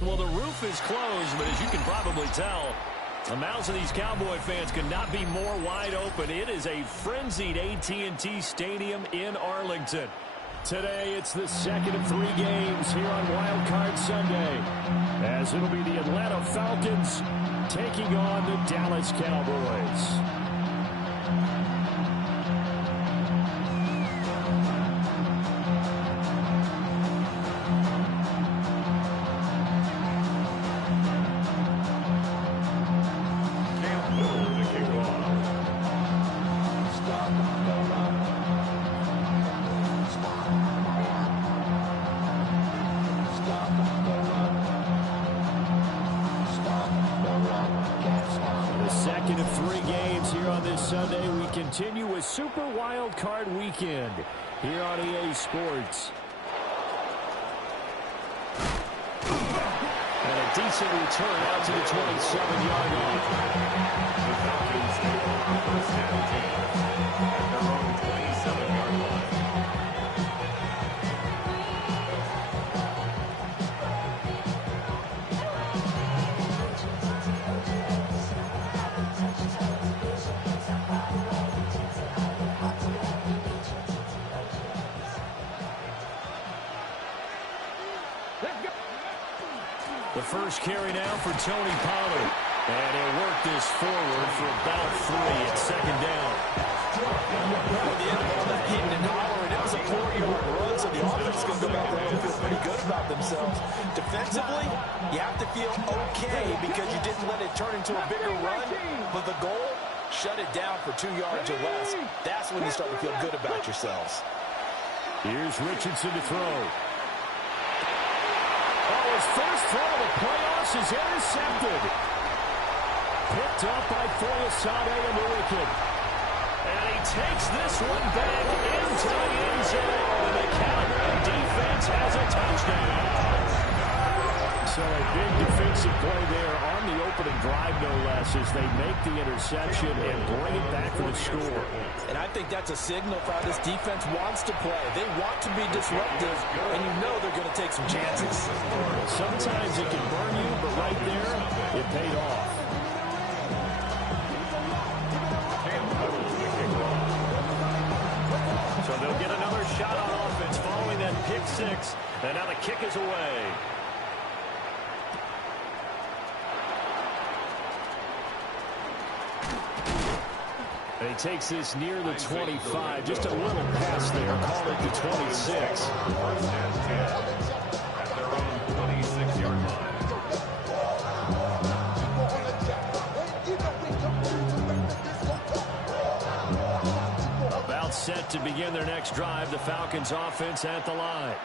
Well, the roof is closed, but as you can probably tell, the mouths of these Cowboy fans could not be more wide open. It is a frenzied AT&T Stadium in Arlington. Today, it's the second of 3 games here on Wild Card Sunday, as it'll be the Atlanta Falcons taking on the Dallas Cowboys. Second of 3 games here on this Sunday. We continue with Super Wild Card Weekend here on EA Sports. And a decent return out to the 27-yard line. The Falcons take on first down at their own 27-yard line. The first carry now for Tony Pollard. And he'll work this forward for about 3. It's second down. At the end of all that hitting and hollering, it was a 4-yard run, so the offense is going to go back there and feel pretty good about themselves. Defensively, you have to feel okay because you didn't let it turn into a bigger run. But the goal, shut it down for 2 yards or less. That's when you start to feel good about yourselves. Here's Richardson to throw. Oh, his first throw of the playoffs is intercepted. Picked up by Foyesade American. And he takes this one back into the end zone. The Cowboy defense has a touchdown. So a big defensive play there on the opening drive, no less, as they make the interception and bring it back for the score. And I think that's a signal for how this defense wants to play. They want to be disruptive, and you know they're going to take some chances. Sometimes it can burn you, but right there, it paid off. So they'll get another shot on offense following that pick 6, and now the kick is away. And he takes this near the 25. Just a little pass there. Call it the 26. First and 10 at their own 26-yard line. About set to begin their next drive. The Falcons offense at the line.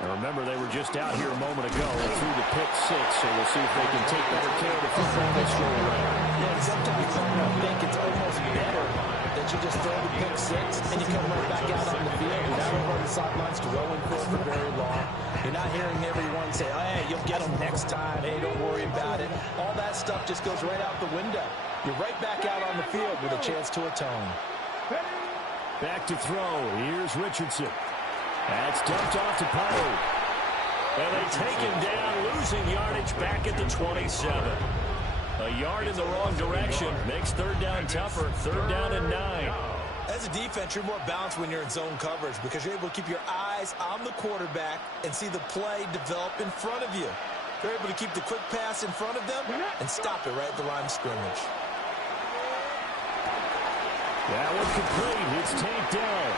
And remember, they were just out here a moment ago and threw the pick 6, so we'll see if they can take better care of the football this go around. Yeah, sometimes I think it's almost better that you just throw the pick 6 and you come right back out on the field. You're not over on the sidelines dwelling for very long. You're not hearing everyone say, oh, hey, you'll get them next time. Hey, don't worry about it. All that stuff just goes right out the window. You're right back out on the field with a chance to atone. Back to throw. Here's Richardson. That's dumped off to Pollard. And they take him down, losing yardage back at the 27. A yard in the wrong direction makes third down tougher. Third down and 9. As a defense, you're more balanced when you're in zone coverage because you're able to keep your eyes on the quarterback and see the play develop in front of you. They're able to keep the quick pass in front of them and stop it right at the line of scrimmage. That one complete. It's Tank Dell.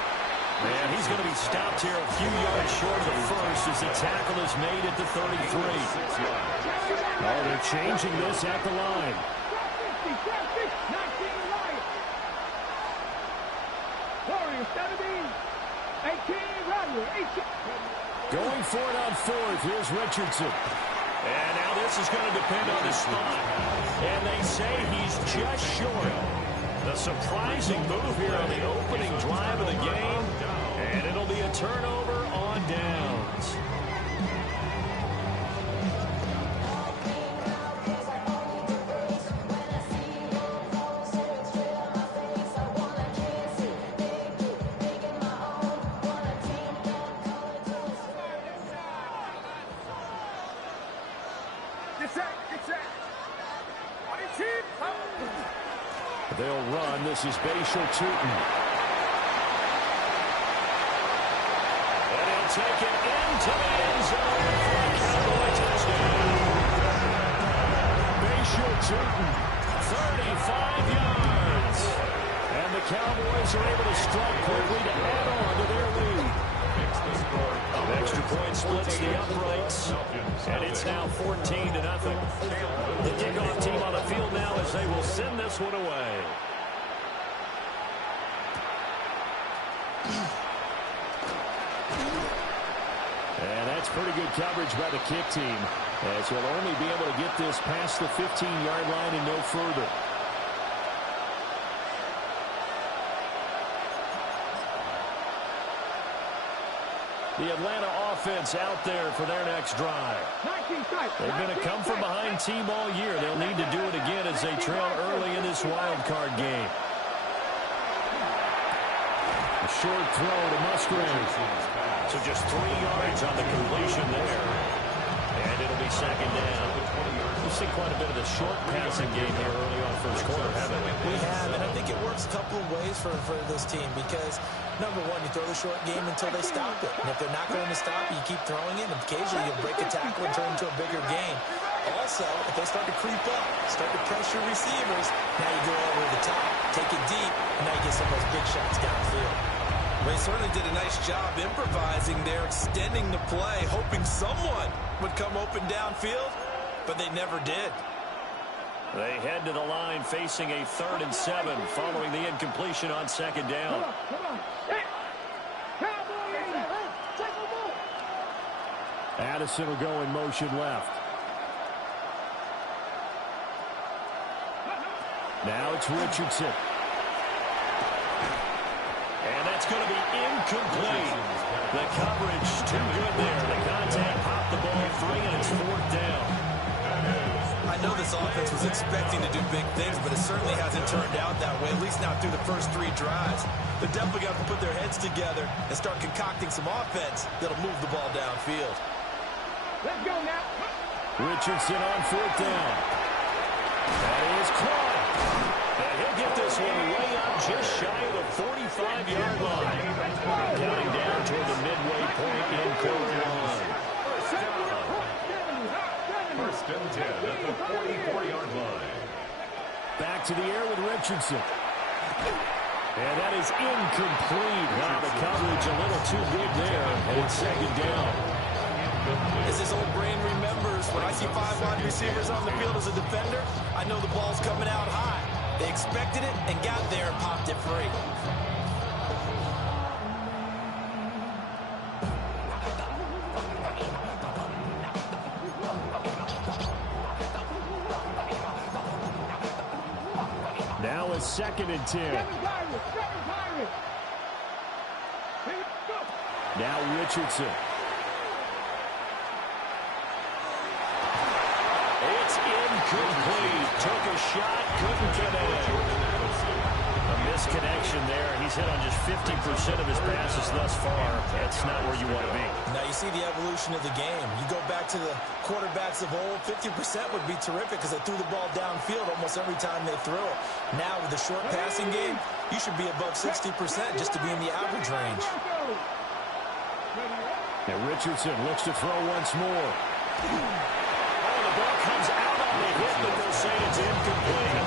And he's going to be stopped here a few yards short of the first as the tackle is made at the 33. Oh, they're changing this at the line. Going for it on 4th. Here's Richardson. And now this is going to depend on the spot. And they say he's just short. The surprising move here on the opening drive of the game. And it'll be a turnover on downs. They'll run. This is Bashal Tootin. And he'll take it into the end zone for a Cowboy touchdown. Bashal Tootin, 35 yards. And the Cowboys are able to strike quickly to add on to their lead. An extra point splits the uprights, and it's now 14-0. The kickoff team on the field now as they will send this one away. And that's pretty good coverage by the kick team, as he'll only be able to get this past the 15-yard line and no further. The Atlanta offense out there for their next drive. They've been a come-from-behind team all year. They'll need to do it again as they trail early in this wild card game. A short throw to Musgrave. So just 3 yards on the completion there. And it'll be second down. We've seen quite a bit of the short passing game here early on first quarter, haven't we? We have, and I think it works a couple of ways for this team because, number one, you throw the short game until they stop it. And if they're not going to stop it, you keep throwing it, and occasionally you'll break a tackle and turn into a bigger game. Also, if they start to creep up, start to pressure receivers, now you go over the top, take it deep, and now you get some of those big shots downfield. They certainly did a nice job improvising there, extending the play, hoping someone would come open downfield, but they never did. They head to the line facing a 3rd and 7 following the incompletion on second down. Addison will go in motion left. Now it's Richardson. And that's going to be incomplete. The coverage too good there. The contact popped the ball free, and it's 4th down. I know this offense was expecting to do big things, but it certainly hasn't turned out that way, at least not through the first 3 drives. They're definitely going to put their heads together and start concocting some offense that'll move the ball downfield. Let's go now. Richardson on 4th down. That is caught. And he'll get this one way up just shy of the 45-yard line. Counting down toward the midway point in quarter 1. First and 10 at the 44-yard line. Back to the air with Richardson. And that is incomplete. Wow, the coverage a little too good there. And it's second down. As this old brain remembers, when I see 5 wide receivers on the field as a defender, I know the ball's coming out high. They expected it and got there and popped it free. Now a 2nd and 10. Now Richardson. It's incomplete. Took a shot, couldn't connect. A misconnection there. He's hit on just 50% of his passes thus far. That's not where you want to be. Now you see the evolution of the game. You go back to the quarterbacks of old, 50% would be terrific because they threw the ball downfield almost every time they threw it. Now with the short passing game, you should be above 60% just to be in the average range. And Richardson looks to throw once more. The ball comes out on the hit, but they'll say it's incomplete.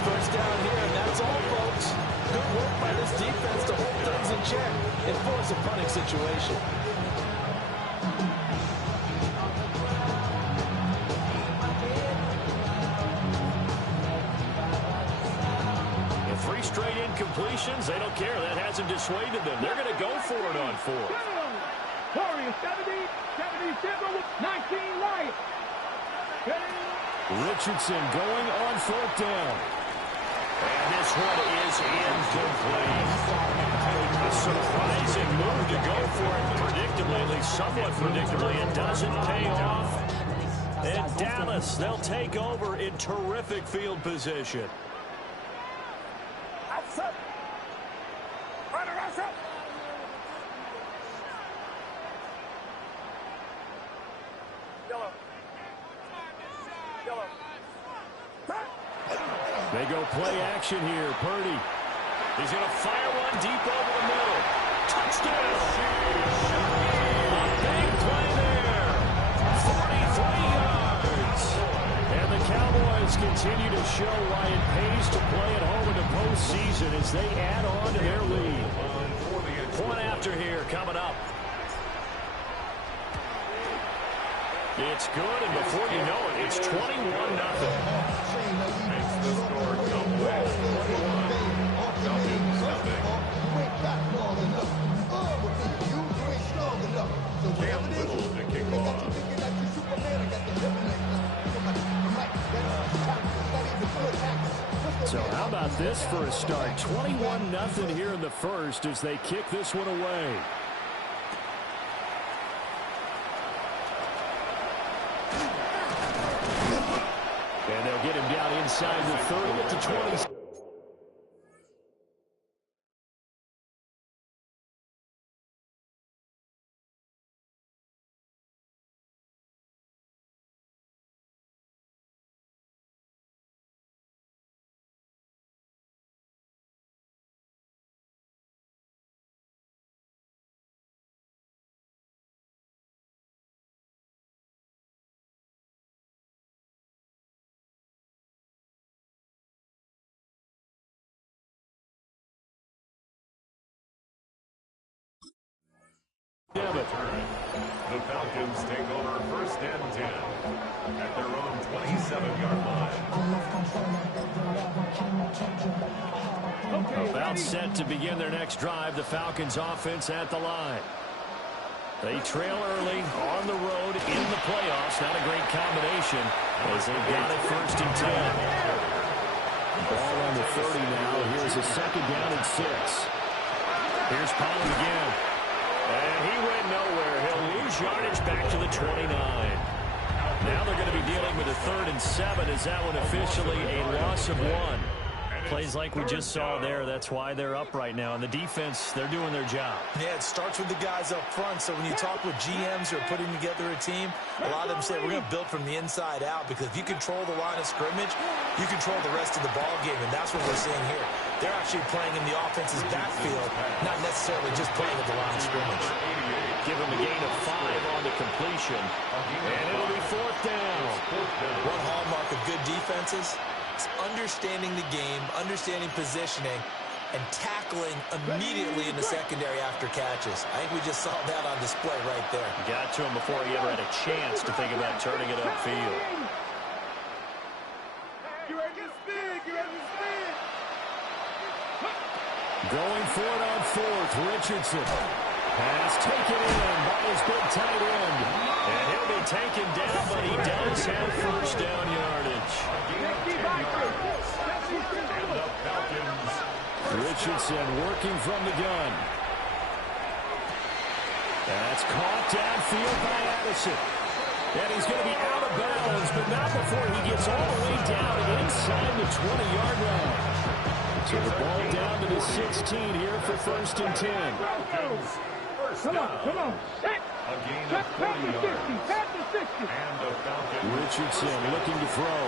First down here, and that's all, folks. Good work by this defense to hold things in check and force a punting situation. The 3 straight incompletions, they don't care. That hasn't dissuaded them. They're going to go for it on 4th. Warriors 70, 77, 19 Lions. Richardson going on 4th down. And this one is incomplete. A surprising move to go for it predictably, at least somewhat predictably. It doesn't pay off. And Dallas, they'll take over in terrific field position. They go play action here. Purdy. He's going to fire one deep over the middle. Touchdown. A big play there. 43 yards. And the Cowboys continue to show why it pays to play at home in the postseason as they add on to their lead. Point after here coming up. It's good, and before you know it, it's 21-0. Makes the score Cowboys 21, Falcons nothing. Cam Little to kick off. So how about this for a start? 21-0 here in the first as they kick this one away. And they'll get him down inside the 30 at the 20. The Falcons take over first and 10 at their own 27-yard line. About set to begin their next drive. The Falcons offense at the line. They trail early on the road in the playoffs. Not a great combination as they've got it first and 10. Ball on the 30 now. Here's a second down and 6. Here's Pollard again. And he went nowhere. He'll lose yardage back to the 29. Now they're going to be dealing with a 3rd and 7. Is that one officially a loss of 1? Plays like we just saw there. That's why they're up right now. And the defense, they're doing their job. Yeah, it starts with the guys up front. So when you talk with GMs who are putting together a team, a lot of them say we're going to build from the inside out, because if you control the line of scrimmage, you control the rest of the ball game, and that's what we're seeing here. They're actually playing in the offense's backfield, not necessarily just playing at the line of scrimmage. Give them a gain of 5 on the completion, and it'll be 4th down. One hallmark of good defenses is understanding the game, understanding positioning, and tackling immediately in the secondary after catches. I think we just saw that on display right there. Got to him before he ever had a chance to think about turning it upfield. Going for it on 4th, Richardson. Pass taken in by his big tight end. And he'll be taken down, but he does have first down yardage. Richardson working from the gun. That's caught downfield by Addison. And he's going to be out of bounds, but not before he gets all the way down inside the 20-yard line. So the ball down to the 16 here for first and 10. Come on. A gain of 30 yards. And the Falcons. Richardson looking to throw.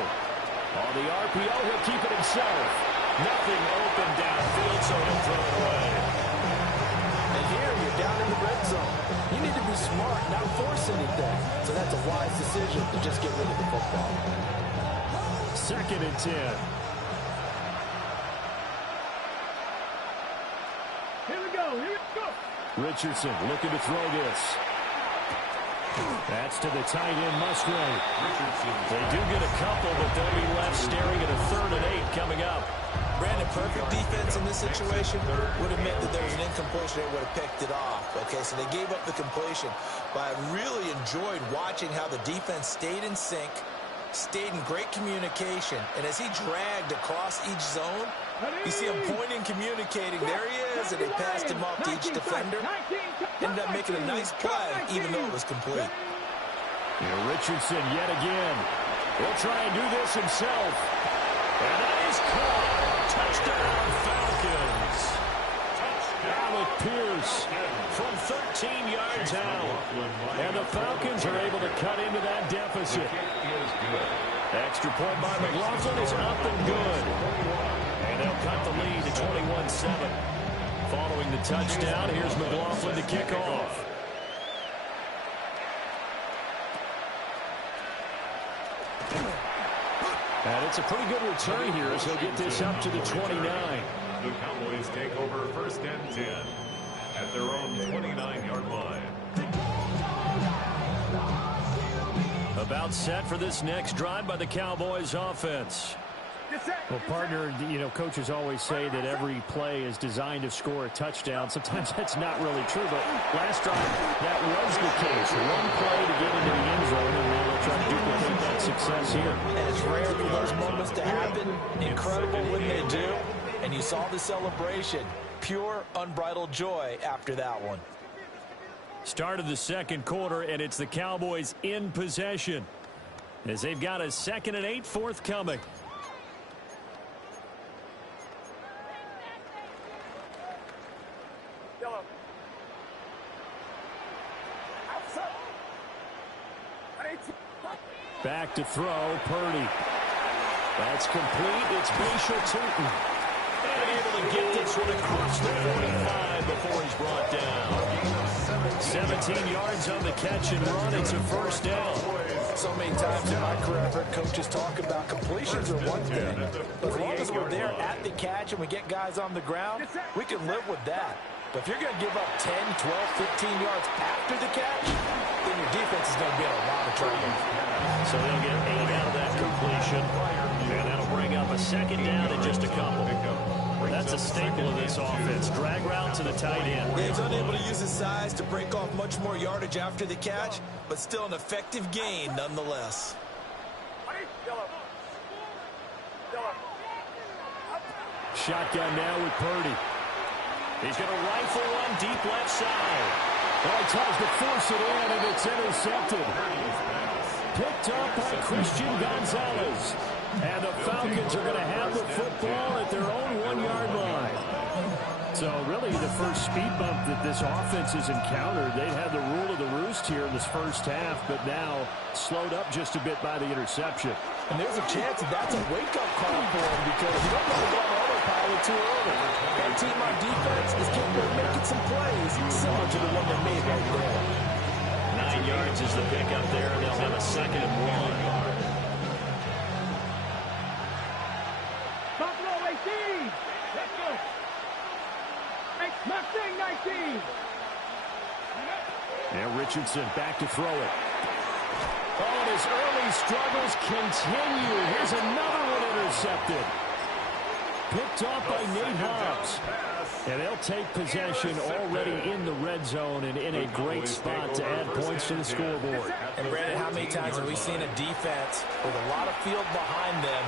On the RPO, he'll keep it himself. Nothing open downfield, so he'll throw it away. And here you're down in the red zone. You need to be smart, not force anything. So that's a wise decision to just get rid of the football. 2nd and 10. Here we go. Richardson looking to throw this. That's to the tight end, Musgrave. They do get a couple, but they'll be left staring at a 3rd and 8 coming up. Brandon, perfect defense in this situation would have meant that there was an incompletion. They would have picked it off. Okay, so they gave up the completion. But I really enjoyed watching how the defense stayed in sync, stayed in great communication, and as he dragged across each zone, you see him pointing, communicating. There he is, and they passed him off to each defender. Ended up making a nice play, even though it was complete. Here Richardson yet again. He'll try and do this himself. And that is caught. Touchdown, Falcons. Alec Pierce from 13 yards out. And the Falcons are able to cut into that deficit. The kick is good. Extra point by McLaughlin is up and good. And they'll cut the lead to 21-7. Following the touchdown, here's McLaughlin to kick off. And it's a pretty good return here as he'll get this up to the 29. The Cowboys take over first and 10 at their own 29-yard line. About set for this next drive by the Cowboys offense. Well, partner, you know, coaches always say that every play is designed to score a touchdown. Sometimes that's not really true, but last drive, that was the case. One play to get into the end zone, and now they'll try to duplicate that success here. And it's rare for those moments to happen. Incredible when they do. And you saw the celebration. Pure, unbridled joy after that one. Start of the second quarter, and it's the Cowboys in possession as they've got a 2nd and 8 forthcoming. Back to throw, Purdy. That's complete. It's Bishop-Tootin. And able to get this one across the 45 before he's brought down. 17 yards on the catch and run. It's a first down. So many times in my career, I've heard coaches talk about completions are one thing. But as long as we're there at the catch and we get guys on the ground, we can live with that. But if you're going to give up 10, 12, 15 yards after the catch, then your defense is going to be in a lot of trouble. So they'll get 8 out of that completion. And that'll bring up a 2nd down and just a couple. That's a staple of this offense. Drag route to the tight end. He's unable to use his size to break off much more yardage after the catch, but still an effective gain nonetheless. Shotgun now with Purdy. He's going to rifle one deep left side. Well, he tries to force it in, and it's intercepted. Picked up by Christian Gonzalez. And the Falcons are going to have the football at their own 1-yard line. So really the first speed bump that this offense has encountered. They'd had the rule of the roost here in this first half, but now slowed up just a bit by the interception. And there's a chance that that's a wake-up call for him because you don't want to go on autopilot too early. That team on defense is capable of making some plays similar to the one they made right there. 9 yards is the pickup there, and they'll have a 2nd and 1. Buffalo 18. Let's go. Mustang 19. And Richardson back to throw it. Oh, and his early struggles continue. Here's another one intercepted. Picked off by Nate Hobbs. And they'll take possession already in the red zone and in a great spot to add points to the scoreboard. And Brandon, how many times have we seen a defense with a lot of field behind them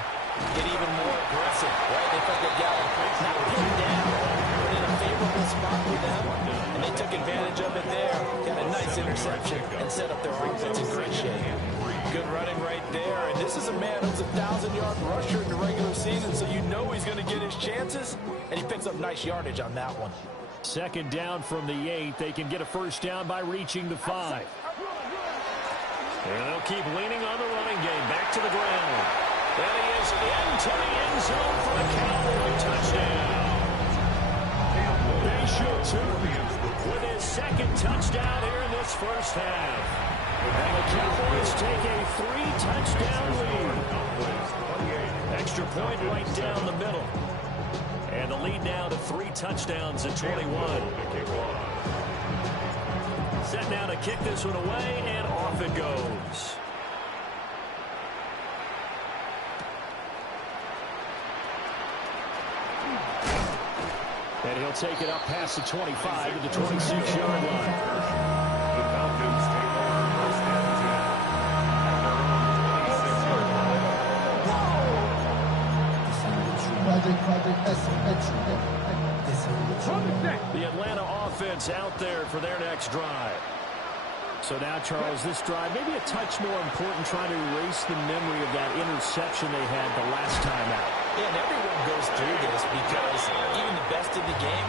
get even more aggressive, right? They felt they got not pinned down, but in a favorable spot for them, and they took advantage of it there. Got a nice interception and set up their offense in great shape. Good running right there, and this is a man who's a 1,000-yard rusher in the regular season, so you know he's going to get his chances, and he picks up nice yardage on that one. 2nd down from the 8. They can get a first down by reaching the 5. And they'll keep leaning on the running game. Back to the ground. And he is into the end zone for a Cowboy touchdown. Bishop-Tootin with his 2nd touchdown here in this first half. And the Cowboys take a 3-touchdown lead. Extra point right down the middle. And the lead now to 3 touchdowns at 21. Set now to kick this one away, and off it goes. And he'll take it up past the 25 to the 26-yard line. The Falcons take over first and 10 at their own 26. The Atlanta offense out there for their next drive. So now, Charles, this drive maybe a touch more important, trying to erase the memory of that interception they had the last time out. Yeah, and everyone goes through this because even the best in the game,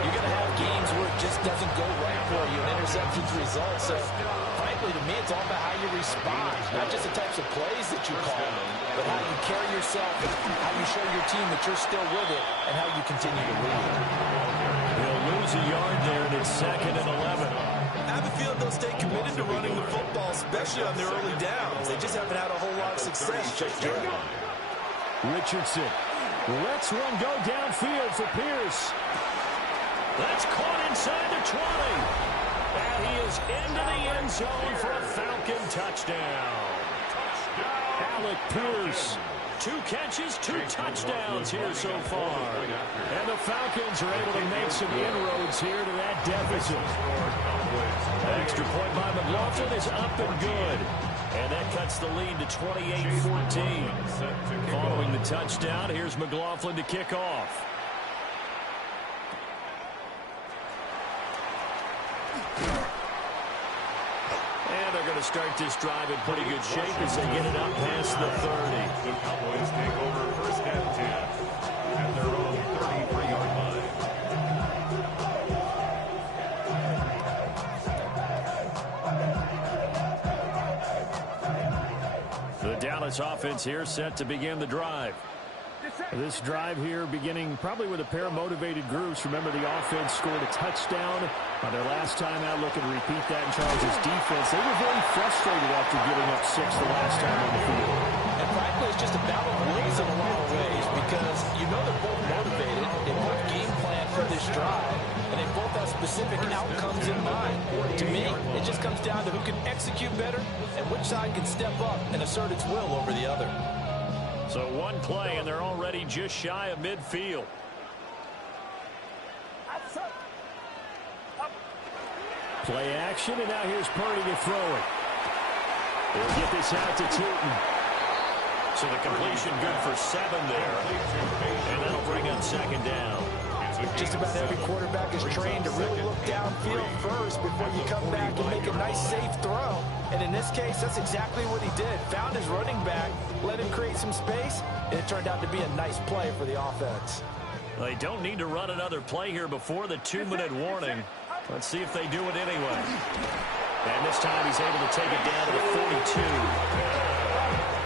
you're going to have games where it just doesn't go right for you, and interceptions result. So, frankly, ultimately, to me, it's all about how you respond, not just the types of plays that you call, but how you carry yourself, how you show your team that you're still with it, and how you continue to lead. He'll lose a yard there, and it's 2nd and 11. I have a feeling they'll stay committed to running the football, especially on their early downs. They just haven't had a whole lot of success just yet. Richardson lets one go downfield for Pierce. That's caught inside the 20. And he is into the end zone for a Falcon touchdown. Alec Pierce, 2 catches, 2 touchdowns here so far. And the Falcons are able to make some inroads here to that deficit. Extra point by McLaughlin is up and good. And that cuts the lead to 28-14. Following the touchdown, here's McLaughlin to kick off. And they're going to start this drive in pretty good shape as they get it up past the 30. The Cowboys take over 1st and 10 at their own 33-yard line. The Dallas offense here set to begin the drive. This drive here beginning probably with a pair of motivated groups. Remember, the offense scored a touchdown on their last time out, looking to repeat that in Charles' defense. They were very frustrated after giving up 6 the last time on the field. And frankly, it's just a battle of wills in a lot of ways because you know they're both motivated. They both game plan for this drive, and they both have specific outcomes in mind. To me, it just comes down to who can execute better and which side can step up and assert its will over the other. So one play, and they're already just shy of midfield. Play action, and now here's Purdy to throw it. They'll get this out to Tootin. So the completion good for 7 there. And that'll bring up 2nd down. Just about every quarterback is trained to really look downfield first before you come back and make a nice, safe throw. And in this case, that's exactly what he did. Found his running back, let him create some space, and it turned out to be a nice play for the offense. They don't need to run another play here before the 2-minute warning. Let's see if they do it anyway. And this time he's able to take it down to the 42.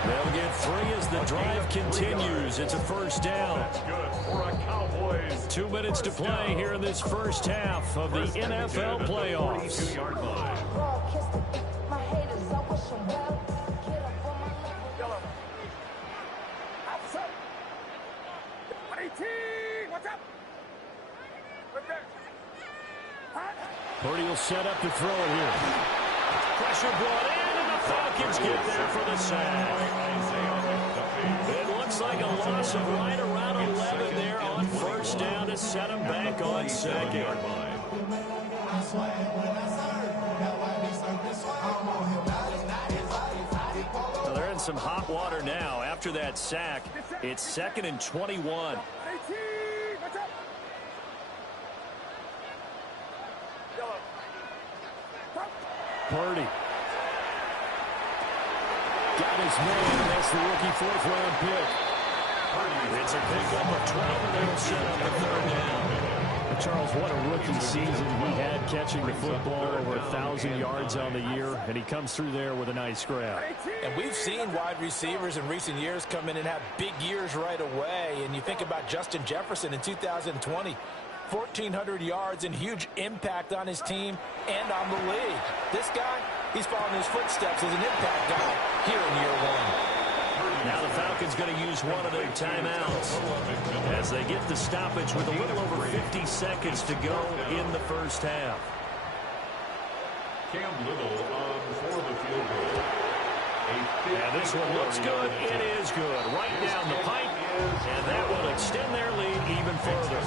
They'll get 3 as the drive continues. It's a 1st down. That's good for a Cowboys. 2 minutes to play here in this first half of the NFL playoffs. 42-yard line. Purdy will set up to throw it here. Pressure brought in, and the Falcons get there for the sack. It looks like a loss of right around 11 there on 1st down to set them back on 2nd. So they're in some hot water now. After that sack, it's 2nd and 21. Purdy. Got his man, and that's the rookie 4th-round pick. It's a pickup of 12, and they'll set up the 3rd down. Charles, what a rookie season he had, catching the football over 1,000 yards on the year, and he comes through there with a nice grab. And we've seen wide receivers in recent years come in and have big years right away. And you think about Justin Jefferson in 2020. 1,400 yards and huge impact on his team and on the league. This guy, he's following his footsteps as an impact guy here in year 1. Now the Falcons going to use one of their timeouts as they get the stoppage with a little over 50 seconds to go in the first half. Cam Little for the field goal. Yeah, this one looks good. It is good. Right down the pipe, and that will extend their lead even further.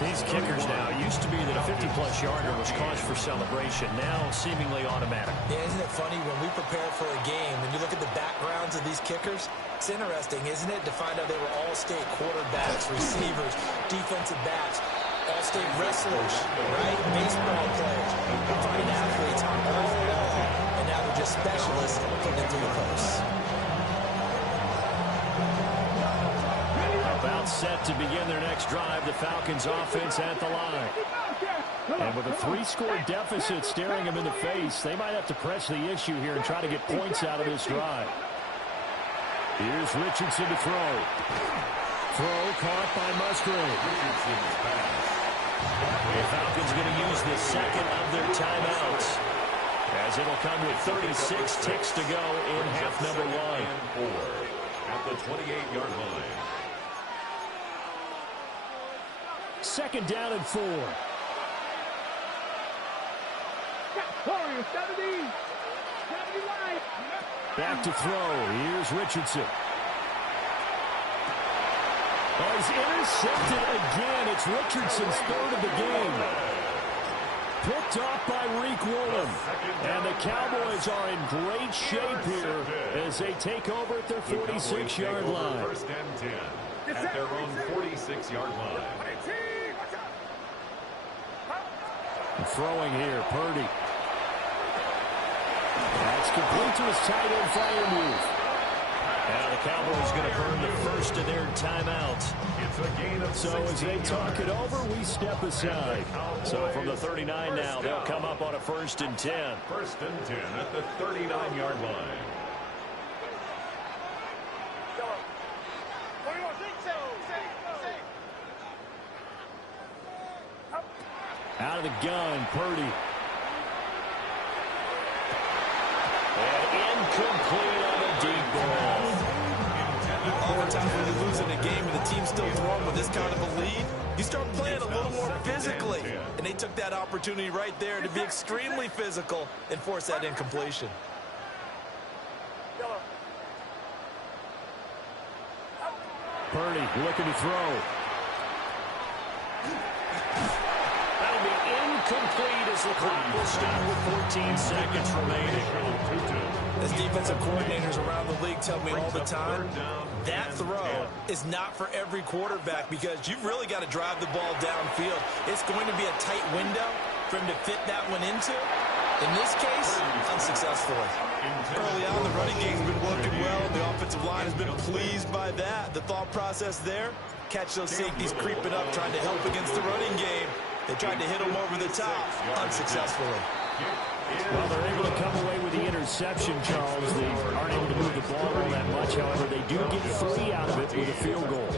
These kickers now, used to be that a 50-plus yarder was cause for celebration, now seemingly automatic. Yeah, isn't it funny when we prepare for a game, when you look at the backgrounds of these kickers, it's interesting, isn't it, to find out they were all-state quarterbacks, receivers, defensive backs, all-state wrestlers, right? Baseball players. We're finding athletes on all level, and now they're just specialists putting it through the posts. About set to begin their next drive. The Falcons offense at the line. And with a 3-score deficit staring them in the face, they might have to press the issue here and try to get points out of this drive. Here's Richardson to throw. Throw caught by Musgrave. The Falcons going to use the second of their timeouts, as it'll come with 36 ticks to go in half number 1. At the 28-yard line. Second down and 4. Back to throw. Here's Richardson. Oh, he's intercepted again. It's Richardson's third of the game. Picked off by Reek Woolen. And the Cowboys are in great shape here as they take over at their 46-yard line. First and 10 at their own 46-yard line. Throwing here, Purdy. That's complete to his tight end fire move. Now the Cowboys going to burn the first of their timeouts. It's a gain of so as they talk it over, we step aside. So from the 39 now, they'll come up on a 1st and 10. 1st and 10 at the 39-yard line. Out of the gun, Purdy. And incomplete on a deep ball. Oftentimes when you're losing a game and the team's still throwing with this kind of a lead, you start playing a little more physically. And they took that opportunity right there to be extremely physical and force that incompletion. Purdy looking to throw. That'll be incomplete as the clock will stop with 14 seconds remaining. As defensive coordinators around the league tell me all the time, that throw is not for every quarterback because you've really got to drive the ball downfield. It's going to be a tight window for him to fit that one into. In this case, unsuccessfully. Early on, the running game's been working well. The offensive line has been pleased by that. The thought process there, catch those safeties creeping up, trying to help against the running game. They tried to hit him over the top, unsuccessfully. Well, they're able to come away with the interception, Charles. They aren't able to move the ball all that much. However, they do get 3 out of it with a field goal.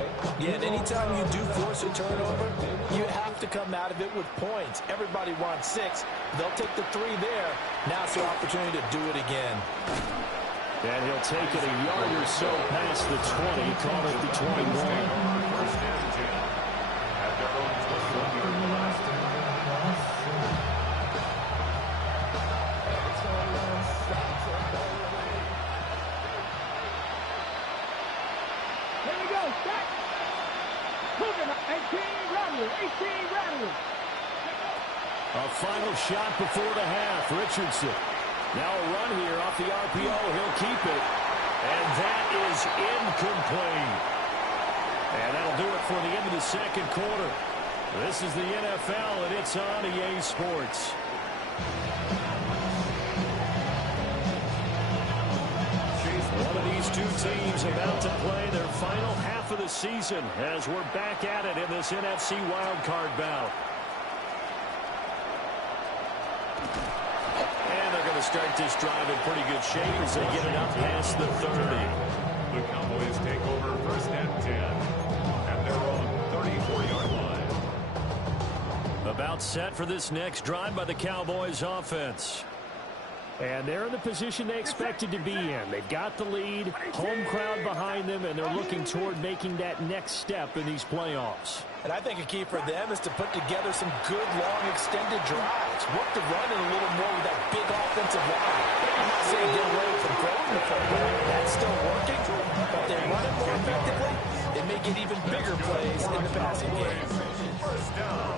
Yeah, and anytime you do force a turnover, you have to come out of it with points. Everybody wants 6. They'll take the 3 there. Now it's their opportunity to do it again. And he'll take it a yard or so past the 20, call it the 21. First and 10 at their own 21-yard line. A final shot before the half. Richardson. Now a run here off the RPO. He'll keep it. And that is incomplete. And that'll do it for the end of the second quarter. This is the NFL, and it's on EA Sports. One of these two teams about to play their final half of the season as we're back at it in this NFC wildcard bout. And they're going to start this drive in pretty good shape as they get it up past the 30. The Cowboys take over 1st and 10 at their own 34-yard line. About set for this next drive by the Cowboys offense. And they're in the position they expected to be in. They've got the lead, home crowd behind them, and they're looking toward making that next step in these playoffs. And I think a key for them is to put together some good, long, extended drives. Work the run in a little more with that big offensive line. I'm not saying get away from throwing the football. That's still working. But if they run it more effectively, they may get even bigger plays in the passing game. First down.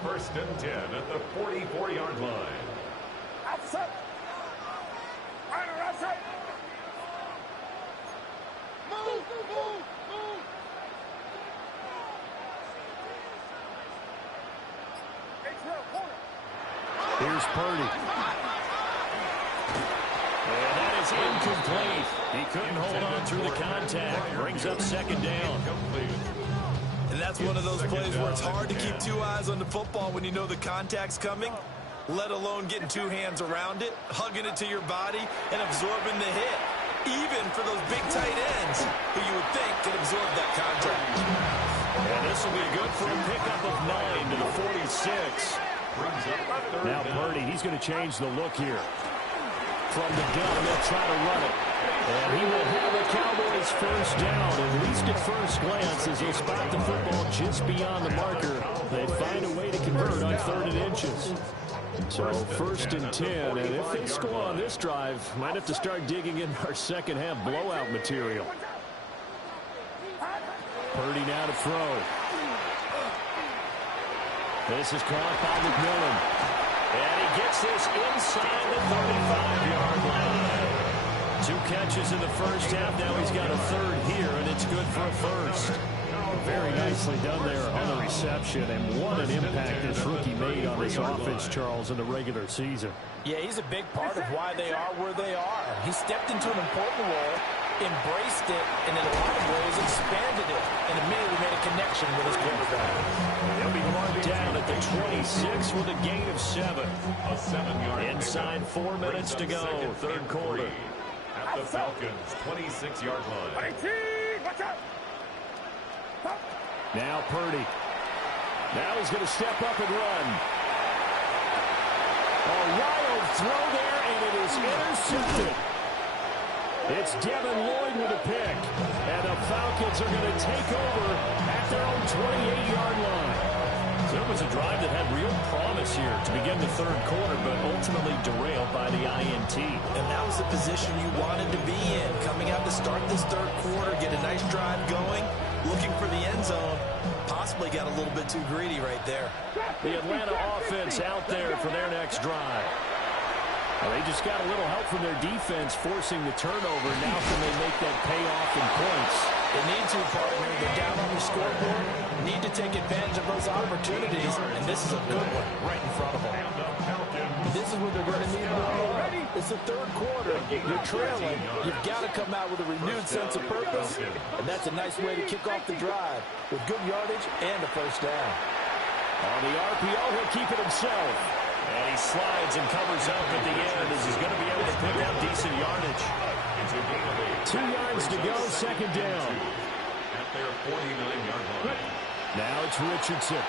1st and 10 at the 44-yard line. Outside. Outside. Move. Here's Purdy. And that is incomplete. He couldn't hold on through the contact. Brings up 2nd down. And that's one of those plays where it's hard to keep two eyes on the football when you know the contact's coming, let alone getting two hands around it, hugging it to your body, and absorbing the hit. Even for those big tight ends who you would think could absorb that contact. And this will be good for a pickup of 9 to the 46. Now Purdy, he's going to change the look here. From the gun, they'll try to run it. And he will have the Cowboys first down, at least at first glance, as they spot the football just beyond the marker. They find a way to convert on 3rd and inches. So 1st and 10, and if they score on this drive, might have to start digging in our second half blowout material. Purdy now to throw. This is caught by McMillan. And he gets this inside the 35-yard line. 2 catches in the first half. Now he's got a 3rd here, and it's good for a 1st. Very nicely done there on the reception, and what an impact this rookie made on this offense, Charles, in the regular season. Yeah, he's a big part of why they are where they are. He stepped into an important role, embraced it, and in a lot of ways expanded it, and immediately made a connection with his quarterback. He'll be marked down at the 26 with a gain of 7. A 7-yard Inside 4 minutes to go, 3rd quarter. At the Falcons' 26-yard line. Watch out! Now Purdy. Now he's going to step up and run. A wild throw there, and it is intercepted. It's Devin Lloyd with a pick. And the Falcons are going to take over at their own 28-yard line. So it was a drive that had real promise here to begin the 3rd quarter, but ultimately derailed by the INT. And that was the position you wanted to be in, coming out to start this 3rd quarter, get a nice drive going, looking for the end zone. Possibly got a little bit too greedy right there. The Atlanta offense out there for their next drive. Well, they just got a little help from their defense forcing the turnover. Now can they make that pay off in points? They need to, partner. They're down on the scoreboard. Need to take advantage of those opportunities, and this is a good one right in front of them. This is what they're going to need. It's the 3rd quarter. You're trailing. You've got to come out with a renewed sense of purpose, and that's a nice way to kick off the drive with good yardage and a first down. On the RPO, he'll keep it himself. And he slides and covers up at the end as he's going to be able to pick up decent yardage. 2 yards to go, 2nd down. At their 49-yard line. Now it's Richardson.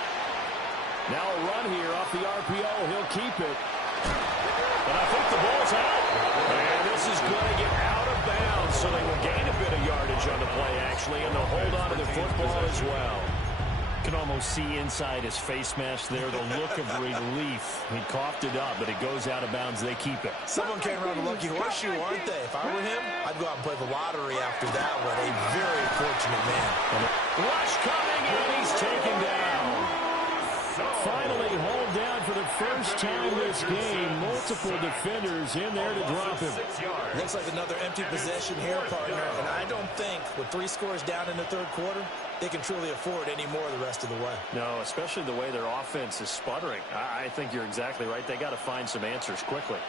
Now a run here off the RPO. He'll keep it. But I think the ball's out. And this is going to get out of bounds, so they will gain a bit of yardage on the play, actually, and they'll hold on to the football as well. Can almost see inside his face mask there the look of relief. He coughed it up, but it goes out of bounds. They keep it. Someone came around a lucky horseshoe, aren't they? If I were him, I'd go out and play the lottery after that one. A very fortunate man. Rush coming, and he's taken down. Finally hauled down for the first time this game. Multiple defenders in there to drop him. Looks like another empty possession here, partner. And I don't think with 3 scores down in the 3rd quarter, they can truly afford any more the rest of the way. No, especially the way their offense is sputtering. I think you're exactly right. They got to find some answers quickly.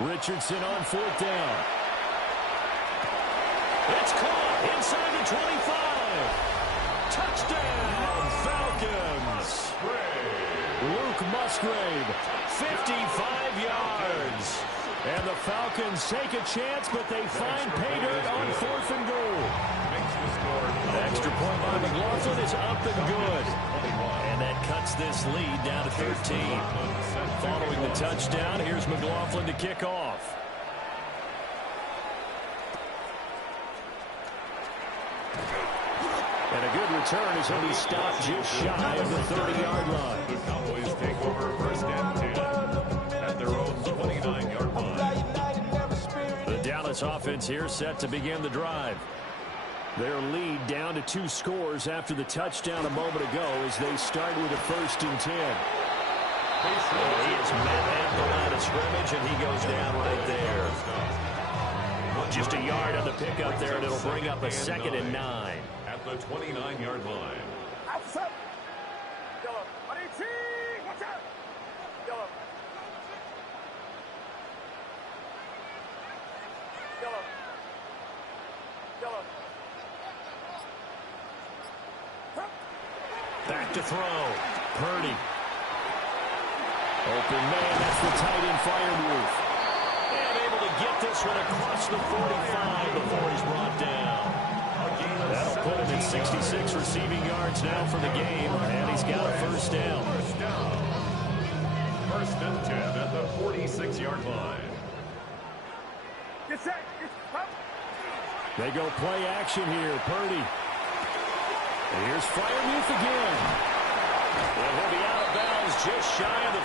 Richardson on 4th down. It's caught inside the 25. Touchdown, Falcons. Luke Musgrave, 55 yards. And the Falcons take a chance, but they find pay dirt on 4th and goal. Extra point by McLaughlin is up and good. And that cuts this lead down to 13. Following the touchdown, here's McLaughlin to kick off. And a good return is he'll be stopped just shy of the 30-yard line. The Cowboys take over 1st and 10 at their own 29-yard line. The Dallas offense here set to begin the drive. Their lead down to 2 scores after the touchdown a moment ago as they start with a 1st and 10. He is met at the line of scrimmage, and he goes down right there. Just a yard on the pickup there, and it'll bring up a 2nd and 9. At the 29-yard line. Outside. Yellow. Watch out. Yellow. Yellow. Yellow. to throw. Purdy. Open man, that's the tight end fire move. And able to get this one across the 45 before he's brought down. That'll put him at 66 receiving yards now for the game, and he's got a first down. First and 10 at the 46-yard line. Get set. They go play action here. Purdy. And here's Freiermuth again. And he'll be out of bounds just shy of the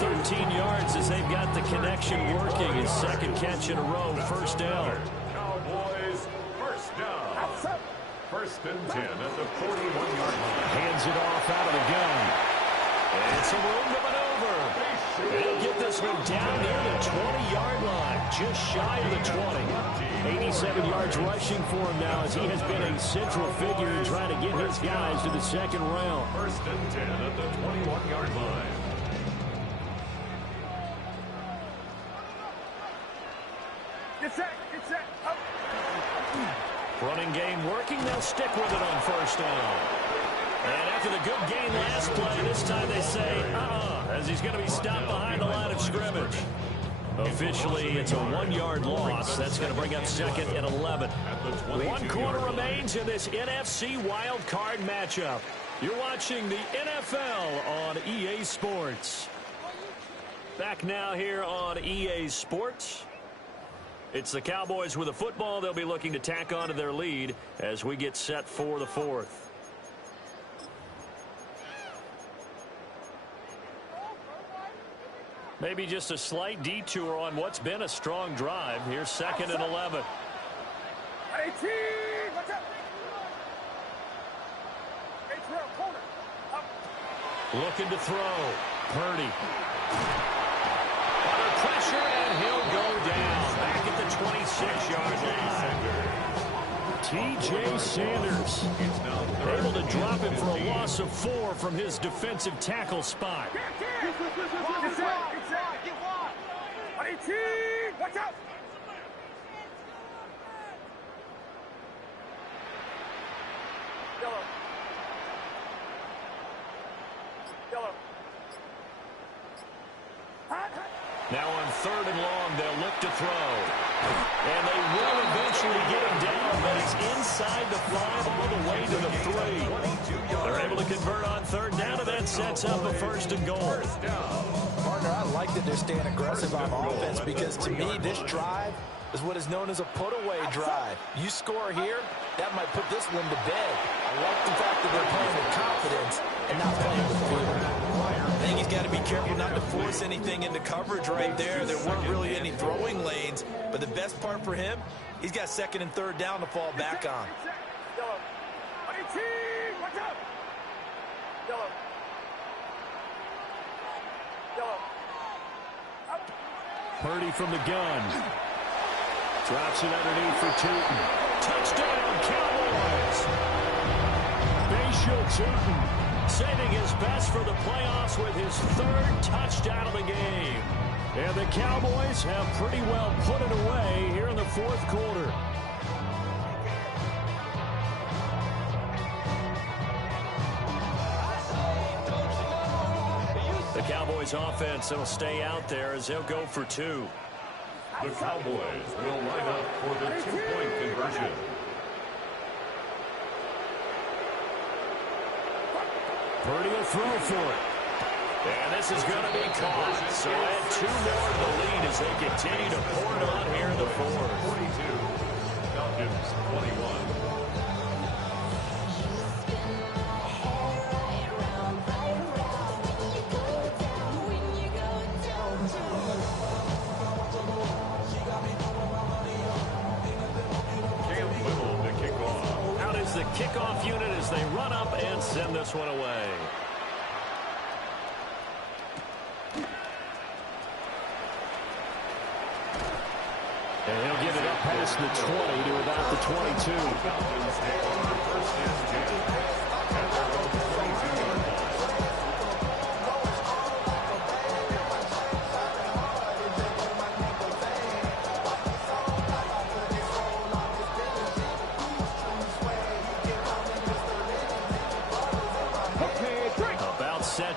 40. 13 yards as they've got the connection working. His second catch in a row. First down. Cowboys, first down. First and 10 at the 41-yard line. Hands it off out of the gun. And some room to maneuver. They'll get this one down near the 20-yard line. Just shy of the 20. 87 yards rushing for him now as he has been a central figure in trying to get his guys to the second round. First and 10 at the 21-yard line. Get set. Up. Running game working. They'll stick with it on first down. And after the good gain last play, this time they say, as he's going to be stopped behind the line of scrimmage. Officially, it's a 1-yard loss. That's going to bring up second and 11. 1 quarter remains in this NFC wild card matchup. You're watching the NFL on EA Sports. Back now here on EA Sports. It's the Cowboys with a football. They'll be looking to tack on to their lead as we get set for the fourth. Maybe just a slight detour on what's been a strong drive. Here's second and 11. 18. Watch out. H-rail, corner. Up. Looking to throw. Purdy. Under pressure, and he'll go down. Back at the 26-yard line. T.J. Sanders able to drop him for a loss of 4 from his defensive tackle spot. Get set. 18. Watch out. Yellow. Now on third and long, they'll look to throw. And they will eventually get him down, but it's inside the 5 all the way to the 3. They're able to convert on third down, and that sets up a first and goal. Partner, I like that they're staying aggressive on offense because to me, this drive is what is known as a put-away drive. You score here, that might put this one to bed. I like the fact that they're playing with confidence and not playing with fear. I think he's got to be careful not to force anything into coverage right there. There weren't really any throwing lanes, but the best part for him, he's got second and third down to fall back on. Yellow. 18. Watch out. Yellow. Purdy from the gun. Drops it underneath for Tootin. Touchdown, Cowboys! Bayshore Tootin saving his best for the playoffs with his 3rd touchdown of the game. And the Cowboys have pretty well put it away here in the 4th quarter. The Cowboys offense will stay out there as they'll go for 2. The Cowboys will line up for the 2-point conversion. Purdy will throw for it. And this is going to be caught. So add 2 more to the lead as they continue to pour it on here in the 4th. 42. Falcons 21. The kickoff unit as they run up and send this one away. And he'll get it up past the 20 to about the 22.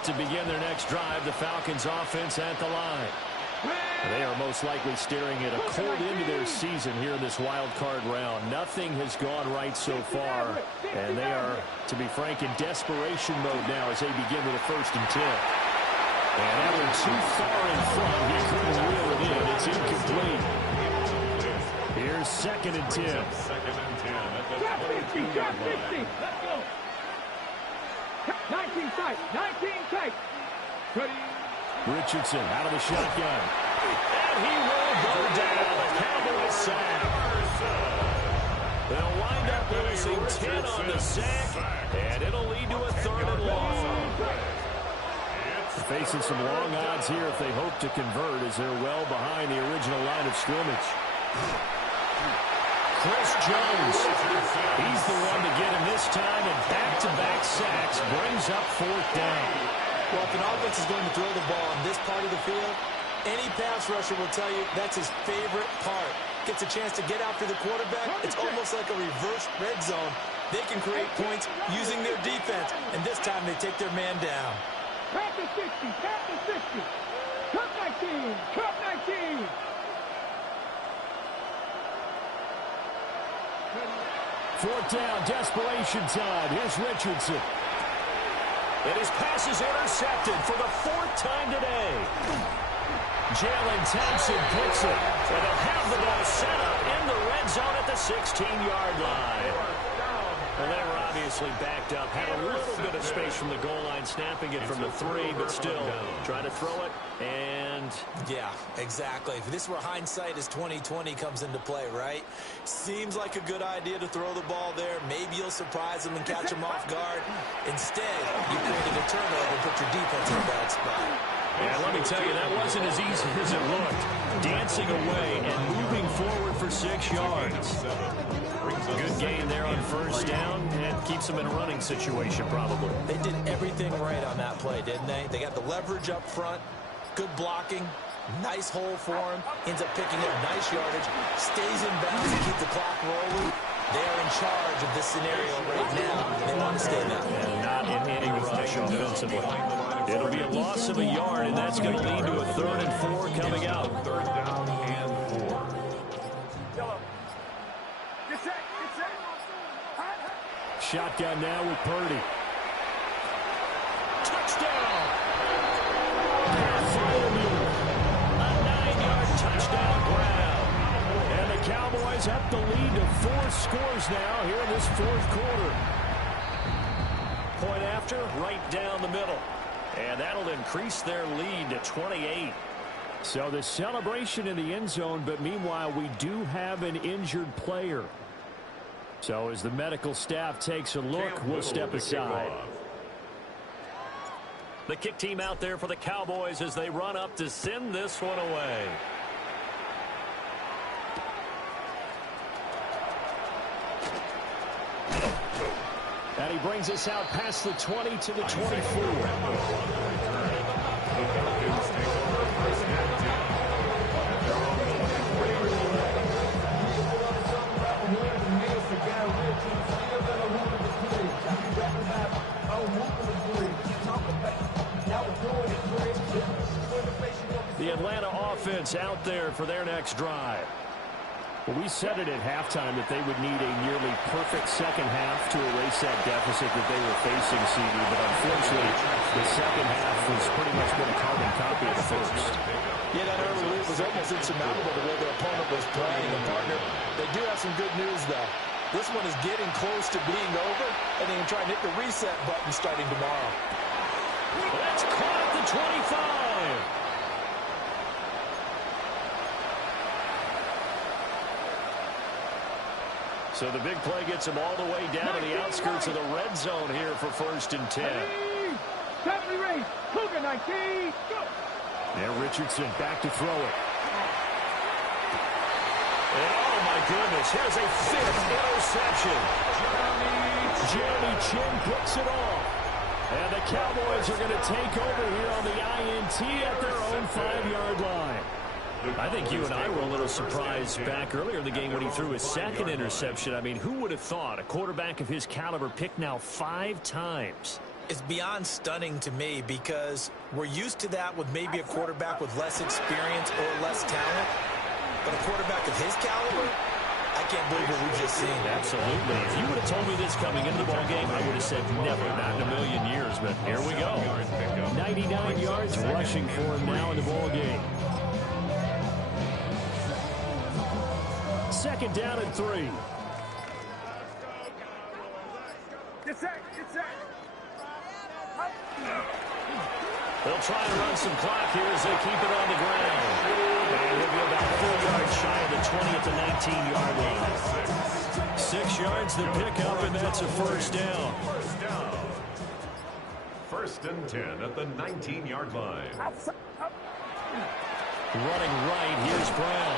to begin their next drive. The Falcons offense at the line. They are most likely staring at a cold end to their season here in this wild card round. Nothing has gone right so far, and they are, to be frank, in desperation mode now as they begin with a 1st and 10. And that one too far in front. He couldn't reel it in. It's incomplete. Here's 2nd and 10. 2nd and 10 at the 22-yard line. Let's go. 19 tight. 19 tight. Ready. Richardson out of the shotgun. And he will go down. The Cowboys sack. They'll wind up losing 10 on the sack, and it'll lead to a 3rd and long. Facing some long odds here if they hope to convert, as they're well behind the original line of scrimmage. Chris Jones, he's the one to get him this time, and back-to-back sacks brings up 4th down. Well, if an offense is going to throw the ball on this part of the field, any pass rusher will tell you that's his favorite part. Gets a chance to get after the quarterback. It's almost like a reverse red zone. They can create points using their defense, and this time they take their man down. Tap the 60. Tap the 60. Cup 19. Cup 19. Fourth down, desperation time. Here's Richardson. And his pass is intercepted for the 4th time today. Jalen Thompson picks it. And they'll have the ball set up in the red zone at the 16-yard line. Well, they were obviously backed up. Had a little bit of space from the goal line, snapping it from the 3, but still trying to throw it. And yeah, exactly. If this were hindsight as 2020 comes into play, right? Seems like a good idea to throw the ball there. Maybe you'll surprise them and catch them off guard. Instead, you created a turnover and put your defense in a bad spot. Yeah, let me tell you, that wasn't as easy as it looked. Dancing away and moving forward for 6 yards. Good gain there on 1st down, and keeps them in a running situation probably. They did everything right on that play, didn't they? They got the leverage up front, good blocking, nice hole for him, ends up picking up nice yardage, stays in bounds to keep the clock rolling. They are in charge of this scenario right now. They want to stay that way. And not in any rush offensively. It'll be a loss of a yard, and that's going to lead to a 3rd and 4 coming out. 3rd down and 4. Yellow. Get set. Get set. Shotgun now with Purdy. Touchdown! A 9-yard touchdown ground. And the Cowboys have the lead to 4 scores now here in this 4th quarter. Point after, right down the middle. And that'll increase their lead to 28. So the celebration in the end zone, but meanwhile we do have an injured player. So as the medical staff takes a look, we'll step aside. The kick team out there for the Cowboys as they run up to send this one away. And he brings us out past the 20 to the 24. The Atlanta offense out there for their next drive. Well, we said it at halftime that they would need a nearly perfect second half to erase that deficit that they were facing, CD. But unfortunately, the second half has pretty much been a carbon copy of the first. Yeah, that early lead was almost insurmountable the way their opponent was playing. And partner, they do have some good news, though. This one is getting close to being over, and they can try and hit the reset button starting tomorrow. That's caught at the 25. So the big play gets him all the way down to the outskirts of the red zone here for 1st and 10. Family race. Cougar 19. Go. And Richardson back to throw it. And oh my goodness, here's a 5th interception. Jeremy Chin picks it off. And the Cowboys are going to take over here on the INT at their own 5-yard line. I think you and I were a little surprised back earlier in the game when he threw his 2nd interception. I mean, who would have thought a quarterback of his caliber picked now 5 times? is beyond stunning to me because we're used to that with maybe a quarterback with less experience or less talent. But a quarterback of his caliber, I can't believe what we've just seen. Absolutely. If you would have told me this coming into the ball game, I would have said never, not in a million years. But here we go. 99 yards rushing for him now in the ball game. Second down and 3. Get set. They'll try to run some clock here as they keep it on the ground. And he'll be about 4 yards shy of the 20 at the 19-yard line. 6 yards the pickup, and that's a first down. First and 10 at the 19-yard line. Running right, here's Brown.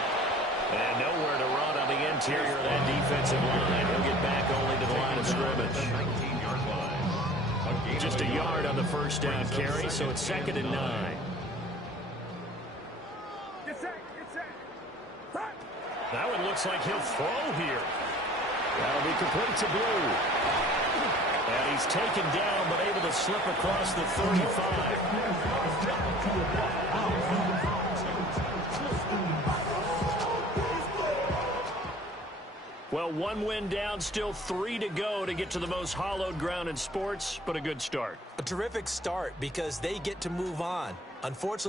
And nowhere to run on the interior of that defensive line. He'll get back only to the line of scrimmage. 19-yard line. Just a yard on the first down carry, so it's 2nd and 9. That one looks like he'll throw here. That'll be complete to Blue. And he's taken down, but able to slip across the 35. Well, 1 win down, still 3 to go to get to the most hallowed ground in sports, but a good start. A terrific start because they get to move on. Unfortunately,